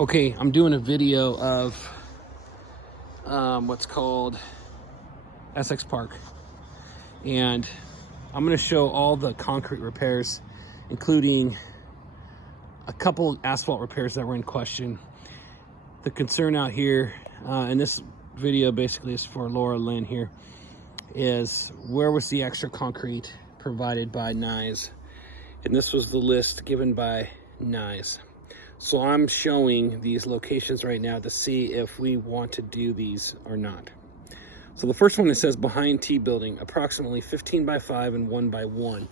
Okay, I'm doing a video of what's called Essex Park, and I'm going to show all the concrete repairs, including a couple asphalt repairs that were in question. The concern out here, and this video basically is for Laura Lynn here, is where was the extra concrete provided by NISE? And this was the list given by NISE. So I'm showing these locations right now to see if we want to do these or not. So the first one, it says behind T building, approximately 15 by 5 and 1 by 1.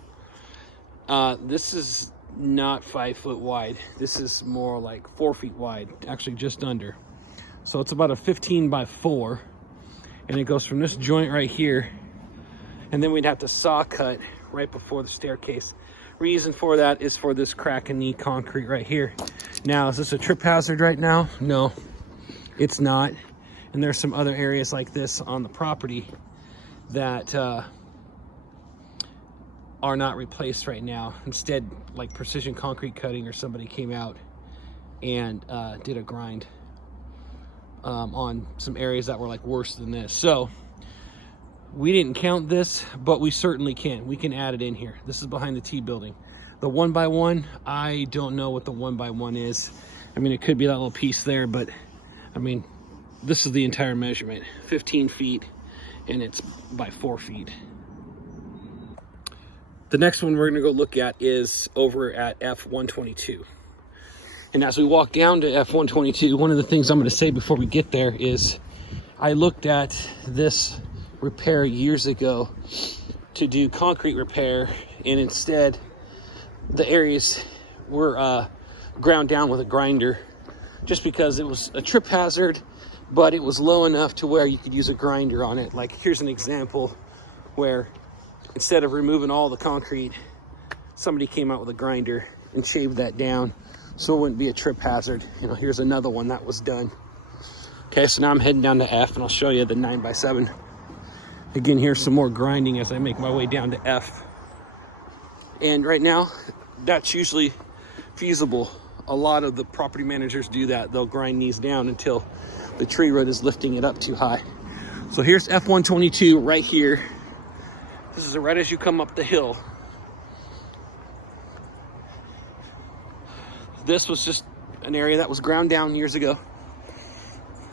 This is not 5 foot wide. This is more like 4 feet wide, actually just under. So it's about a 15 by 4, and it goes from this joint right here, and then we'd have to saw cut right before the staircase. Reason for that is for this crack and knee concrete right here. Now, is this a trip hazard right now? No, it's not. And there's some other areas like this on the property that are not replaced right now. Instead, like precision concrete cutting, or somebody came out and did a grind on some areas that were like worse than this. So we didn't count this, but we certainly can. We can add it in here. This is behind the T building. The 1 by 1, I don't know what the 1 by 1 is. I mean, it could be that little piece there, but I mean, this is the entire measurement, 15 feet, and it's by 4 feet. The next one we're gonna go look at is over at F122. And as we walk down to F122, one of the things I'm gonna say before we get there is I looked at this repair years ago to do concrete repair, and instead the areas were ground down with a grinder, just because it was a trip hazard, but it was low enough to where you could use a grinder on it. Like, here's an example where instead of removing all the concrete, somebody came out with a grinder and shaved that down so it wouldn't be a trip hazard. You know, here's another one that was done. Okay, so now I'm heading down to F, and I'll show you the 9 by 7. Again, here's some more grinding as I make my way down to F. And right now, that's usually feasible. A lot of the property managers do that. They'll grind these down until the tree root is lifting it up too high. So here's F122 right here. This is right as you come up the hill. This was just an area that was ground down years ago.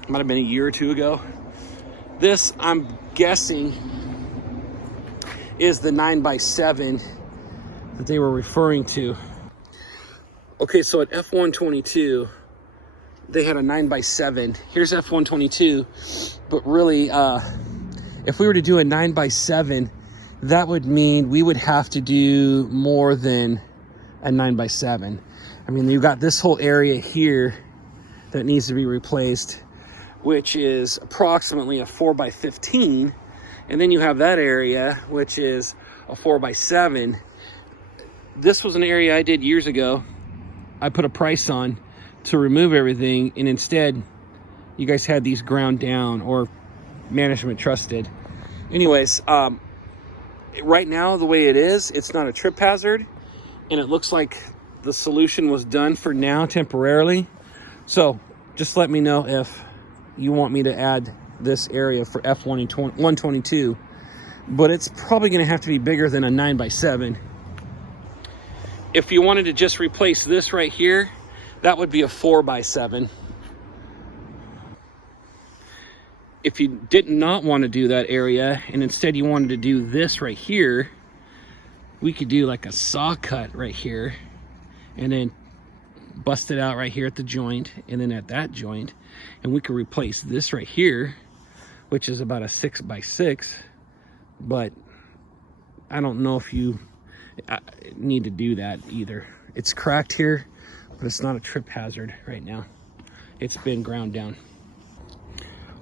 Might have been a year or two ago. This, I'm guessing, is the 9 by 7 that they were referring to. Okay, so at F122, they had a 9 by 7. Here's F122, but really, if we were to do a 9 by 7, that would mean we would have to do more than a 9 by 7. I mean, you've got this whole area here that needs to be replaced, which is approximately a 4 by 15. And then you have that area, which is a 4 by 7. This was an area I did years ago. I put a price on to remove everything, and instead you guys had these ground down, or management trusted. Anyways, right now the way it is, it's not a trip hazard, and it looks like the solution was done for now temporarily. So just let me know if you want me to add this area for F122, but it's probably going to have to be bigger than a 9 by 7. If you wanted to just replace this right here, that would be a 4 by 7. If you did not want to do that area, and instead you wanted to do this right here, we could do like a saw cut right here, and then bust it out right here at the joint, and then at that joint, and we could replace this right here, which is about a 6 by 6. But I don't know if you need to do that either. It's cracked here, but it's not a trip hazard right now. It's been ground down.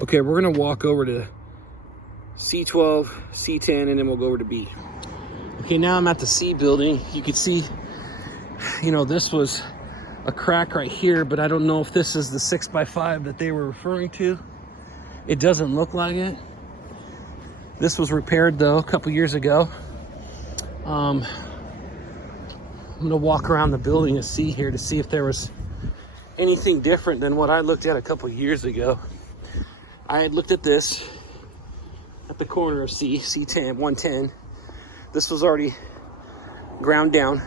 Okay, we're gonna walk over to C12, C10, and then we'll go over to B. Okay, now I'm at the C building. You can see, you know, this was a crack right here, but I don't know if this is the 6 by 5 that they were referring to. It doesn't look like it. This was repaired though a couple years ago. I'm gonna walk around the building and see here to see if there was anything different than what I looked at a couple years ago. I had looked at this at the corner of C10, 110. This was already ground down.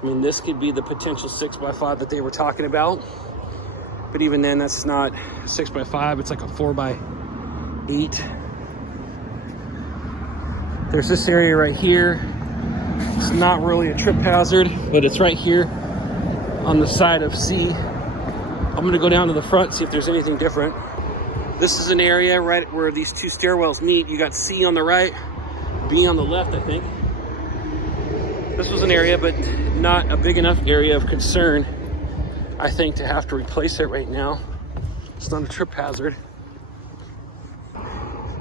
I mean, this could be the potential 6x5 that they were talking about. But even then, that's not 6x5. It's like a 4x8. There's this area right here. It's not really a trip hazard, but it's right here on the side of C. I'm gonna go down to the front, see if there's anything different. This is an area right where these two stairwells meet. You got C on the right, B on the left, I think. This was an area, but not a big enough area of concern, I think, to have to replace it right now. It's not a trip hazard.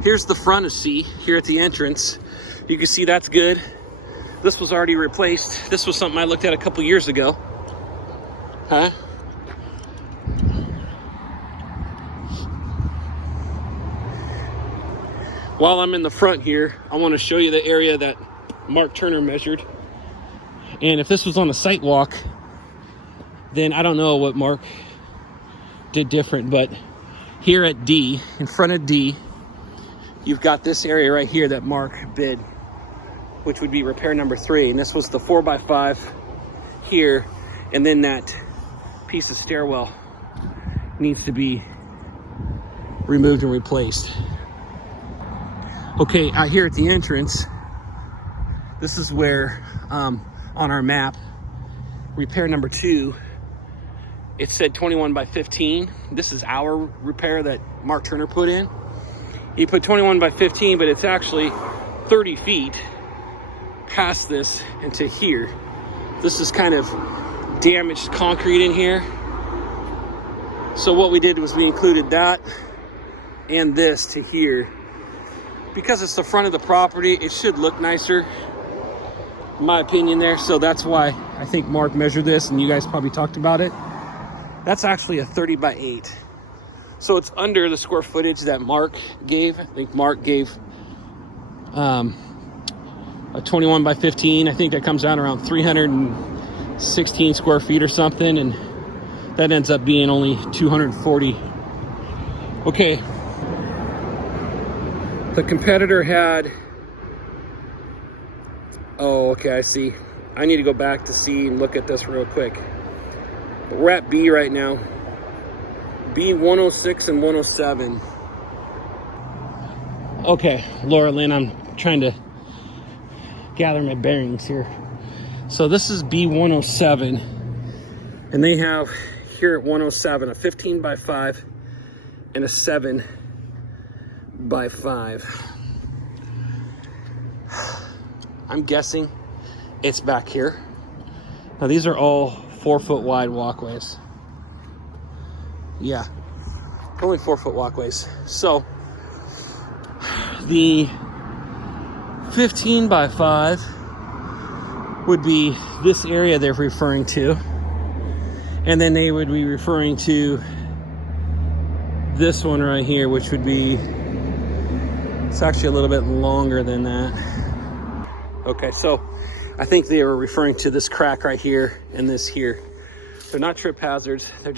Here's the front of C, here at the entrance. You can see that's good. This was already replaced. This was something I looked at a couple years ago. Huh? While I'm in the front here, I want to show you the area that Mark Turner measured. And if this was on a site walk, then I don't know what Mark did different, but here at D, in front of D, you've got this area right here that Mark bid, which would be repair number 3. And this was the 4x5 here, and then that piece of stairwell needs to be removed and replaced. Okay, out here at the entrance, this is where on our map, repair number 2, it said 21x15. This is our repair that Mark Turner put in. He put 21x15, but it's actually 30 feet past this into here. This is kind of damaged concrete in here. So what we did was we included that and this to here. Because it's the front of the property, it should look nicer, in my opinion there. So that's why I think Mark measured this, and you guys probably talked about it. That's actually a 30x8. So it's under the square footage that Mark gave. I think Mark gave a 21x15. I think that comes out around 316 square feet or something, and that ends up being only 240. Okay. The competitor had, oh, okay, I see. I need to go back to C and look at this real quick. But we're at B right now. B 106 and 107. Okay, Laura Lynn, I'm trying to gather my bearings here. So this is B 107, and they have here at 107 a 15x5 and a 7x5. I'm guessing it's back here. Now these are all 4-foot wide walkways. Yeah, only 4-foot walkways. So the 15x5 would be this area they're referring to, and then they would be referring to this one right here, which would be, it's actually a little bit longer than that. Okay, so I think they were referring to this crack right here and this here. They're not trip hazards, they're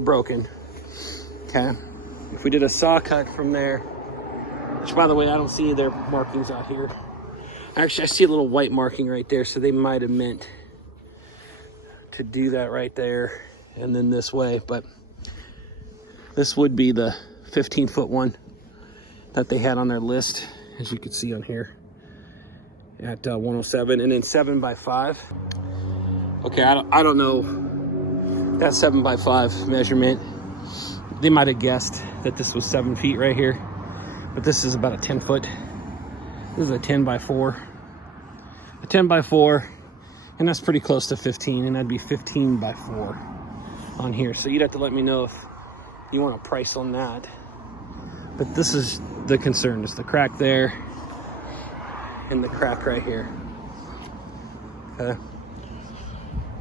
broken. Okay, if we did a saw cut from there, which by the way, I don't see their markings out here. Actually, I see a little white marking right there, so they might have meant to do that right there and then this way, but this would be the 15-foot one that they had on their list, as you can see on here at 107, and then 7x5. Okay, I don't know that 7x5 measurement. They might have guessed that this was 7 feet right here, but this is about a 10-foot. This is a 10x4. A 10x4, and that's pretty close to 15, and that'd be 15x4 on here. So you'd have to let me know if you want a price on that. But this is the concern, is the crack there and the crack right here. Okay.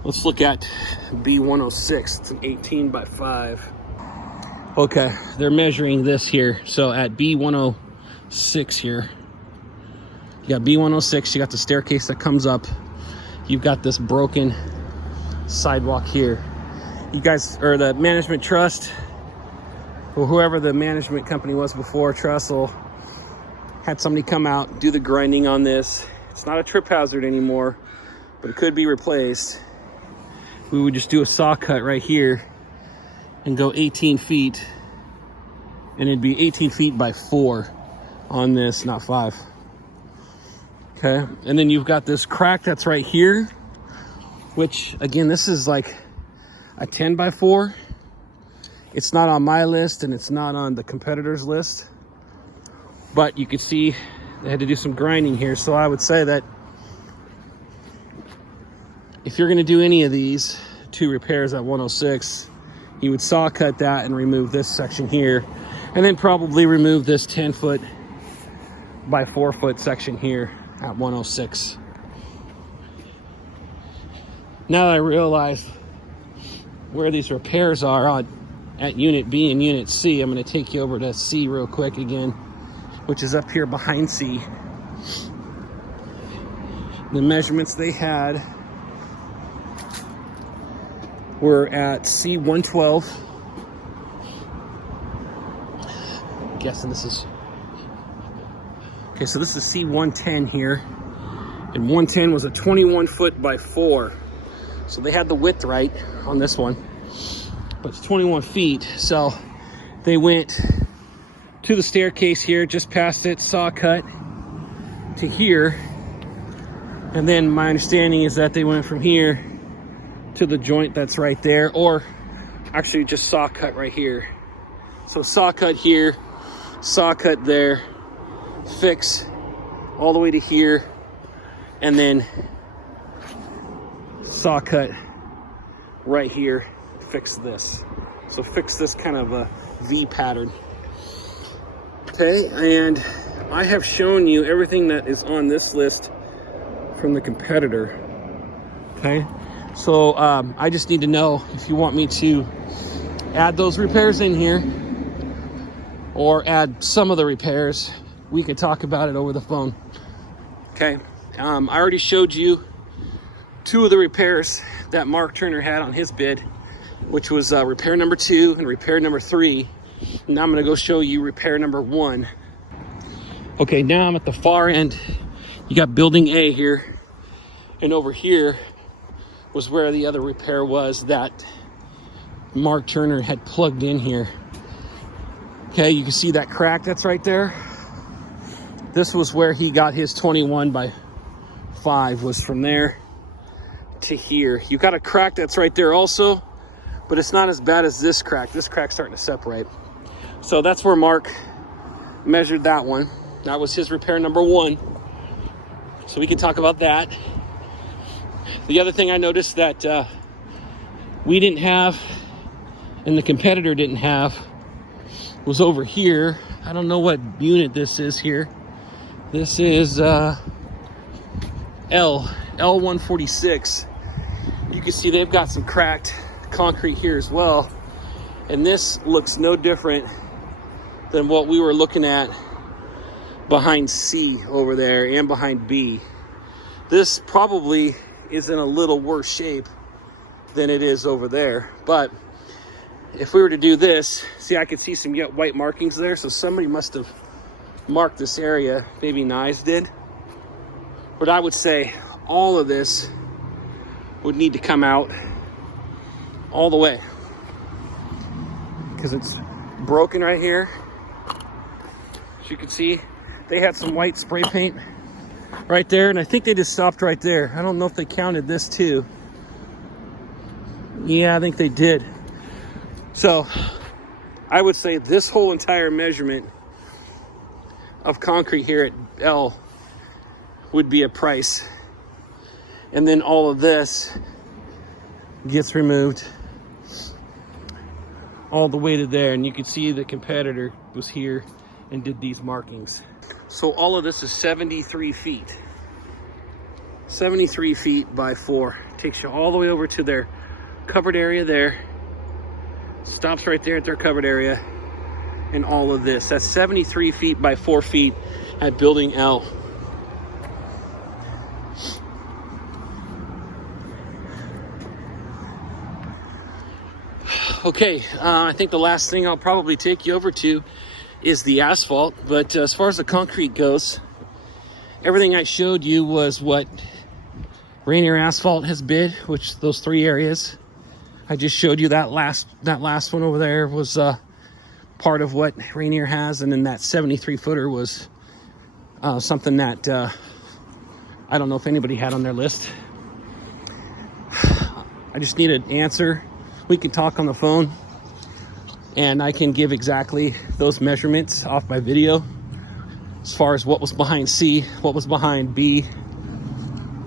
Let's look at B106. It's an 18x5. Okay, they're measuring this here. So at B106 here, you got B106, you got the staircase that comes up. You've got this broken sidewalk here. You guys, or the management trust, or whoever the management company was before, Trestle, had somebody come out, do the grinding on this. It's not a trip hazard anymore, but it could be replaced. We would just do a saw cut right here and go 18 feet, and it'd be 18 feet by 4 on this, not 5. Okay, and then you've got this crack that's right here, which again, this is like a 10 by 4. It's not on my list and it's not on the competitor's list, but you can see they had to do some grinding here. So I would say that if you're going to do any of these 2 repairs at 106, you would saw cut that and remove this section here, and then probably remove this 10 foot by 4 foot section here at 106. Now that I realize where these repairs are at Unit B and Unit C, I'm going to take you over to C real quick again, which is up here behind C. The measurements they had were at C112. I'm guessing this is... Okay, so this is C110 here. And 110 was a 21 foot by 4. So they had the width right on this one. But it's 21 feet. So they went to the staircase here, just past it, saw cut to here. And then my understanding is that they went from here to the joint that's right there, or actually just saw cut right here. So saw cut here, saw cut there, fix all the way to here, and then saw cut right here, fix this. So fix this kind of a V pattern. Okay, and I have shown you everything that is on this list from the competitor. Okay, so I just need to know if you want me to add those repairs in here or add some of the repairs. We could talk about it over the phone. Okay, I already showed you 2 of the repairs that Mark Turner had on his bid, which was repair number 2 and repair number 3. Now I'm gonna go show you repair number 1. Okay, now I'm at the far end. You got building A here, and over here was where the other repair was that Mark Turner had plugged in here. Okay, you can see that crack that's right there. This was where he got his 21 by 5, was from there to here. You got a crack that's right there also, but it's not as bad as this crack. This crack's starting to separate. So that's where Mark measured that one. That was his repair number 1. So we can talk about that. The other thing I noticed that we didn't have and the competitor didn't have was over here. I don't know what unit this is here. This is L146. You can see they've got some cracked concrete here as well. And this looks no different than what we were looking at behind C over there and behind B. This probably is in a little worse shape than it is over there. But if we were to do this, see, I could see some yet white markings there. So somebody must have marked this area, maybe Nyes did. But I would say all of this would need to come out all the way, because it's broken right here. As you can see, they had some white spray paint right there, and I think they just stopped right there. I don't know if they counted this too. Yeah, I think they did. So I would say this whole entire measurement of concrete here at L would be a price. And then all of this gets removed all the way to there. And you can see the competitor was here and did these markings. So all of this is 73 feet. 73 feet by 4. Takes you all the way over to their covered area there. Stops right there at their covered area. And all of this. That's 73 feet by 4 feet at building L. Okay, I think the last thing I'll probably take you over to is the asphalt. But as far as the concrete goes, everything I showed you was what Rainier Asphalt has bid, which those 3 areas. I just showed you that last one over there was part of what Rainier has, and then that 73 footer was something that I don't know if anybody had on their list. I just need an answer. We can talk on the phone, and I can give exactly those measurements off my video as far as what was behind C, what was behind B,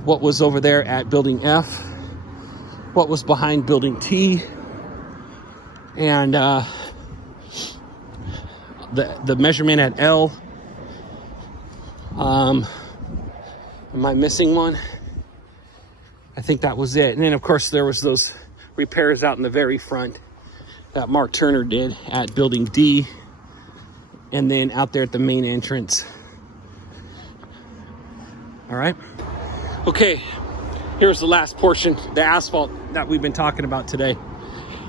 what was over there at building F, what was behind building T, and the measurement at L. Am I missing one? I think that was it. And then of course there was those repairs out in the very front that Mark Turner did at building D, and then out there at the main entrance. All right. Okay, here's the last portion, the asphalt that we've been talking about today.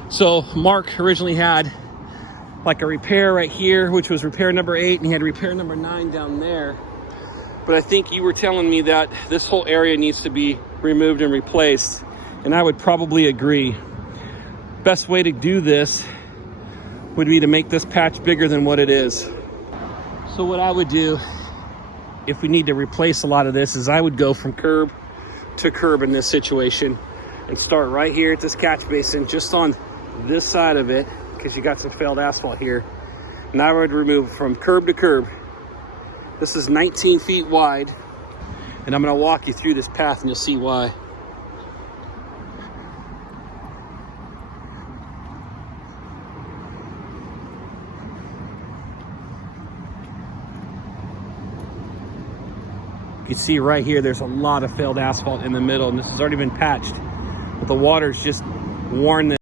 So Mark originally had like a repair right here, which was repair number 8, and he had repair number 9 down there. But I think you were telling me that this whole area needs to be removed and replaced, and I would probably agree. Best way to do this would be to make this patch bigger than what it is. So what I would do, if we need to replace a lot of this, is I would go from curb to curb in this situation and start right here at this catch basin, just on this side of it, because you got some failed asphalt here. And I would remove from curb to curb. This is 19 feet wide, and I'm going to walk you through this path and you'll see why. You can see right here, there's a lot of failed asphalt in the middle, and this has already been patched. But the water's just worn